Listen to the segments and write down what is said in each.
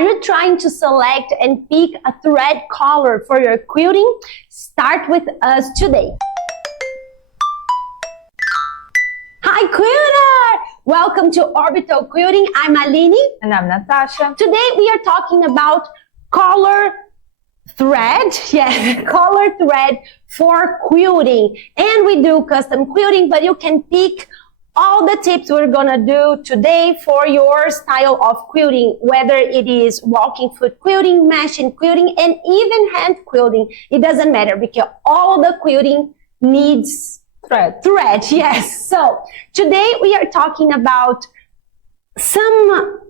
Are you trying to select and pick a thread color for your quilting? Start with us today. Hi Quilter! Welcome to Orbital Quilting. I'm Aline. And I'm Natasha. Today we are talking about color thread. Yes, color thread for quilting. And we do custom quilting, but you can pick all the tips we're gonna do today for your style of quilting, whether it is walking foot quilting, machine quilting, and even hand quilting. It doesn't matter because all the quilting needs thread, yes. So today we are talking about some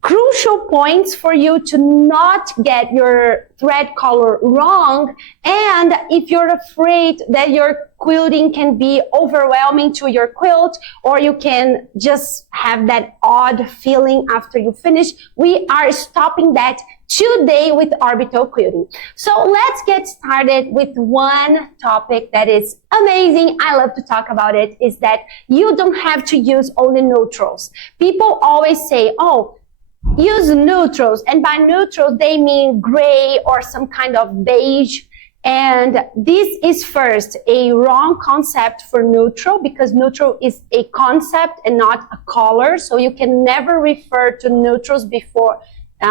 crucial points for you to not get your thread color wrong, and if you're afraid that your quilting can be overwhelming to your quilt, or you can just have that odd feeling after you finish, we are stopping that today with Orbital Quilting. So let's get started with one topic that is amazing. I love to talk about it, is that you don't have to use only neutrals. People always say, oh, use neutrals, and by neutrals they mean gray or some kind of beige, and this is first a wrong concept for neutral, because neutral is a concept and not a color, so you can never refer to neutrals before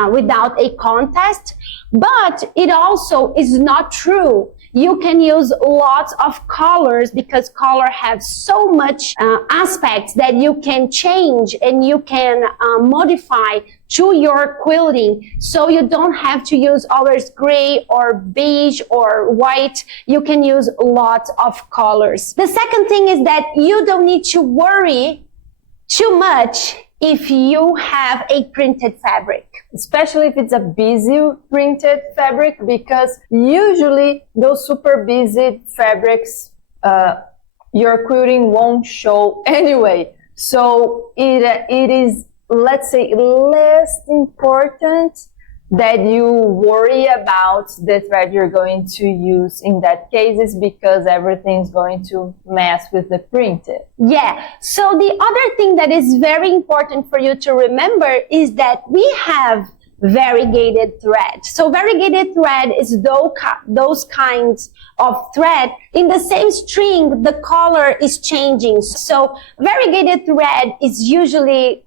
without a context. But it also is not true. You can use lots of colors because color has so much aspects that you can change and you can modify to your quilting. So you don't have to use always gray or beige or white. You can use lots of colors. The second thing is that you don't need to worry too much if you have a printed fabric. Especially if it's a busy printed fabric, because usually those super busy fabrics, your quilting won't show anyway. So it is, let's say, less important that you worry about the thread you're going to use in that cases, because everything's going to mess with the printed. Yeah. So the other thing that is very important for you to remember is that we have variegated thread. So variegated thread is those kinds of thread. In the same string, the color is changing. So variegated thread is usually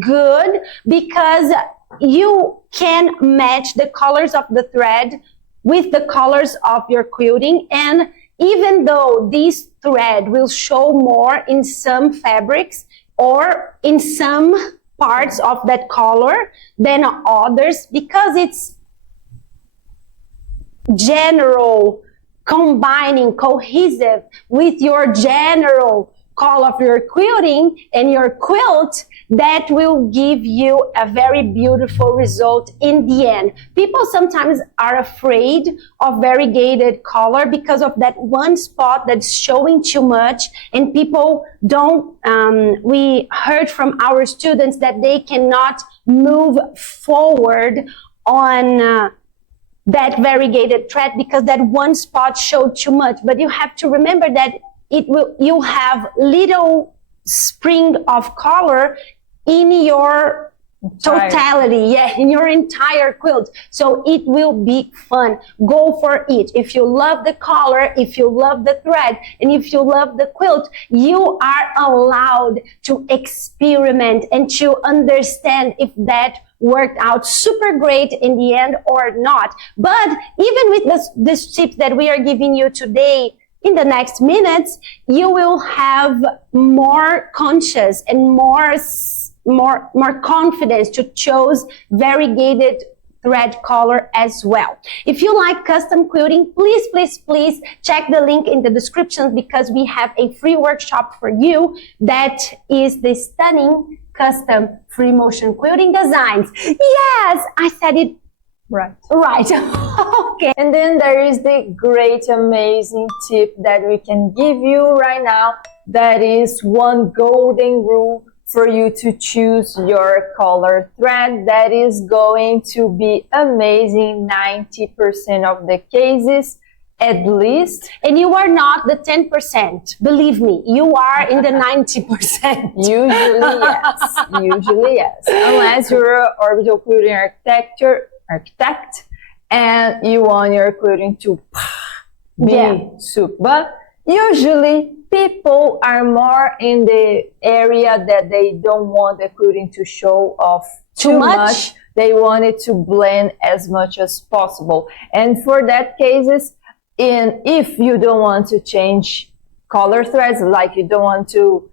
good because you can match the colors of the thread with the colors of your quilting. And even though this thread will show more in some fabrics or in some parts of that color than others, because it's general, combining, cohesive with your general color of your quilting and your quilt, that will give you a very beautiful result in the end. People sometimes are afraid of variegated color because of that one spot that's showing too much, and people don't, we heard from our students that they cannot move forward on that variegated thread because that one spot showed too much. But you have to remember that you have little spring of color in your totality, in your entire quilt. So it will be fun. Go for it. If you love the color, if you love the thread, and if you love the quilt, you are allowed to experiment and to understand if that worked out super great in the end or not. But even with this tips that we are giving you today, in the next minutes, you will have more conscious and more confidence to choose variegated thread color as well. If you like custom quilting, please check the link in the description, because we have a free workshop for you that is the stunning custom free motion quilting designs. Yes, I said it right. Okay. And then there is the great, amazing tip that we can give you right now. That is one golden rule for you to choose your color thread that is going to be amazing 90% of the cases. at least. And you are not the 10%. Believe me, you are in the 90%. Usually, yes. Usually, yes. Unless you're an orbital quilting architect and you want your quilting to be super. But usually, people are more in the area that they don't want the quilting to show off too much. They want it to blend as much as possible. And for that cases, if you don't want to change color threads, like you don't want to,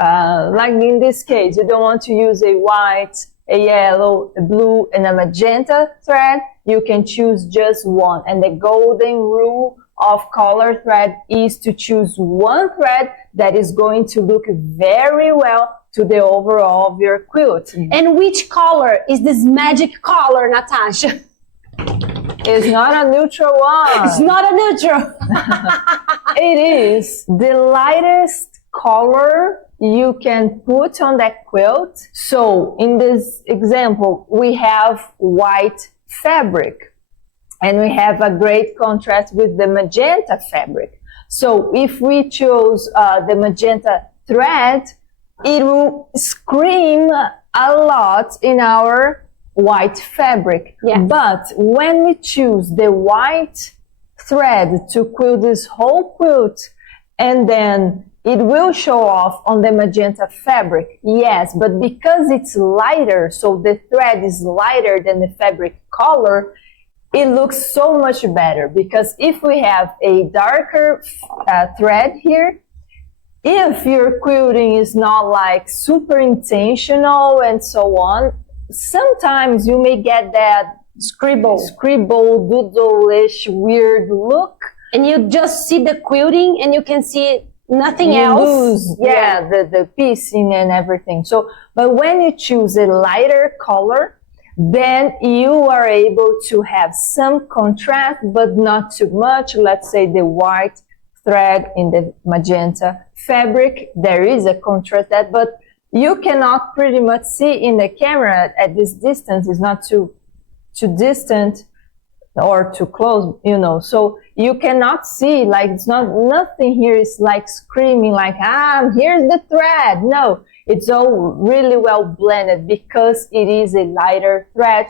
like in this case, you don't want to use a white, a yellow, a blue, and a magenta thread, you can choose just one. And the golden rule of color thread is to choose one thread that is going to look very well to the overall of your quilt. And which color is this magic color, Natasha? It's not a neutral one. It's not a neutral. It is the lightest color you can put on that quilt. So in this example, we have white fabric and we have a great contrast with the magenta fabric. So if we chose the magenta thread, it will scream a lot in our white fabric. Yes. But when we choose the white thread to quilt this whole quilt, and then it will show off on the magenta fabric, yes, but because it's lighter, so the thread is lighter than the fabric color, it looks so much better. Because if we have a darker thread here, if your quilting is not like super intentional and so on, sometimes you may get that scribble, doodle-ish weird look. And you just see the quilting and you can see nothing else. Lose, the piecing and everything. So, but when you choose a lighter color, then you are able to have some contrast, but not too much. Let's say the white thread in the magenta fabric, there is a contrast that, but you cannot pretty much see in the camera at this distance. It's not too distant or too close, you know, so you cannot see, like, it's not, nothing here is like screaming like, here's the thread. No, it's all really well blended because it is a lighter thread.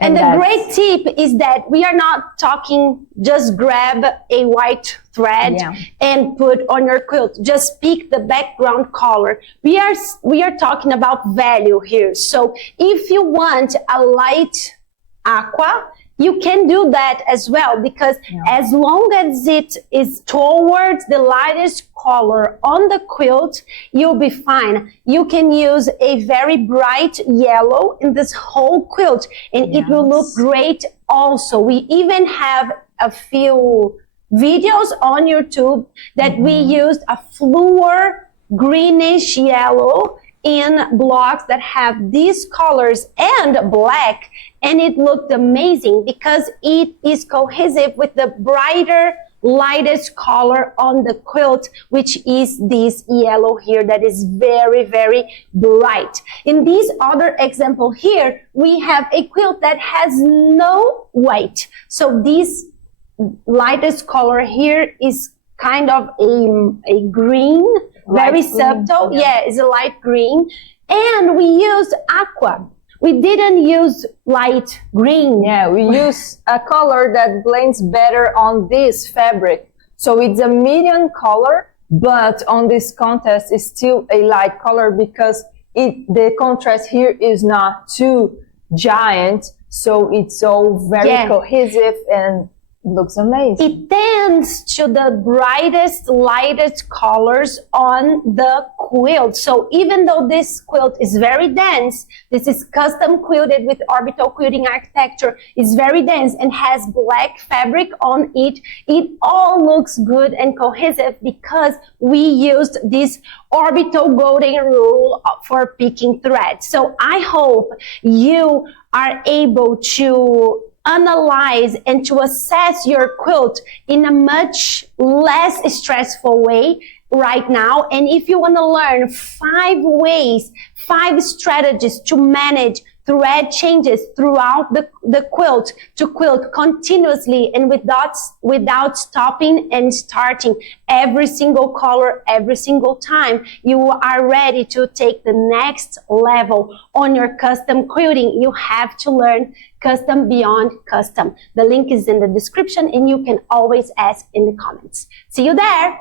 And the great tip is that we are not talking just grab a white thread and put on your quilt. Just pick the background color. We are talking about value here. So if you want a light aqua, you can do that as well, because as long as it is towards the lightest color on the quilt, you'll be fine. You can use a very bright yellow in this whole quilt and it will look great also. We even have a few videos on YouTube that we used a fluor greenish yellow in blocks that have these colors and black, and it looked amazing because it is cohesive with the brighter, lightest color on the quilt, which is this yellow here that is very, very bright. In this other example here, we have a quilt that has no white. So this lightest color here is kind of a green, very subtle. Yeah, it's a light green. And we used aqua. We didn't use light green. Yeah, we use a color that blends better on this fabric. So it's a medium color, but on this contrast it's still a light color because the contrast here is not too giant. So it's all very cohesive and looks amazing. It tends to the brightest, lightest colors on the quilt. So even though this quilt is very dense, this is custom quilted with Orbital Quilting architecture, is very dense and has black fabric on it, it all looks good and cohesive because we used this orbital golden rule for picking thread. So I hope you are able to analyze and to assess your quilt in a much less stressful way right now. And if you want to learn 5 ways, 5 strategies to manage thread changes throughout the quilt to quilt continuously and without stopping and starting every single color every single time, you are ready to take the next level on your custom quilting. You have to learn custom beyond custom. The link is in the description and you can always ask in the comments. See you there!